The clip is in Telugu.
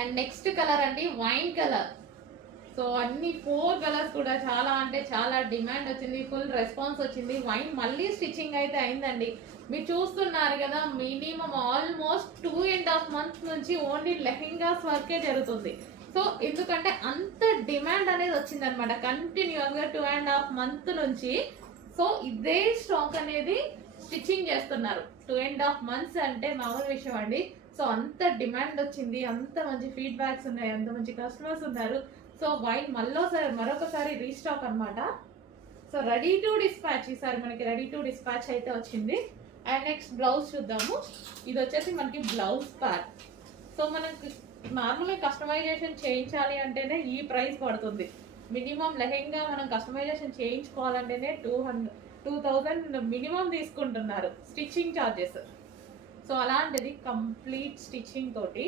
అండ్ నెక్స్ట్ కలర్ అండి వైన్ కలర్. సో అన్ని 4 కలర్స్ కూడా చాలా అంటే చాలా డిమాండ్ వచ్చింది, ఫుల్ రెస్పాన్స్ వచ్చింది. వైన్ మళ్ళీ స్టిచ్చింగ్ అయితే అయిందండి. మీరు చూస్తున్నారు కదా, మినిమం ఆల్మోస్ట్ 2.5 months నుంచి ఓన్లీ లెహెంగాస్ వర్కే జరుగుతుంది. సో ఎందుకంటే అంత డిమాండ్ అనేది వచ్చిందనమాట కంటిన్యూస్గా 2.5 months నుంచి. సో ఇదే స్టాక్ అనేది స్టిచ్చింగ్ చేస్తున్నారు. 2.5 months అంటే మామూలు విషయం అండి. సో అంత డిమాండ్ వచ్చింది, అంత మంచి ఫీడ్బ్యాక్స్ ఉన్నాయి, అంత మంచి కస్టమర్స్ ఉన్నారు. సో వైన్ మరొకసారి రీస్టాక్ అనమాట. సో రెడీ టు డిస్పాచ్, ఈసారి మనకి రెడీ టు డిస్పాచ్ అయితే వచ్చింది. అండ్ నెక్స్ట్ బ్లౌజ్ చూద్దాము. ఇది వచ్చేసి మనకి బ్లౌజ్ పార్ట్. సో మనకి నార్మల్గా కస్టమైజేషన్ చేయించాలి అంటేనే ఈ ప్రైస్ పడుతుంది. మినిమం లెహెంగా మనం కస్టమైజేషన్ చేయించుకోవాలంటేనే 2,000 మినిమం తీసుకుంటున్నారు స్టిచ్చింగ్ ఛార్జెస్. సో అలాంటిది కంప్లీట్ స్టిచ్చింగ్ తోటి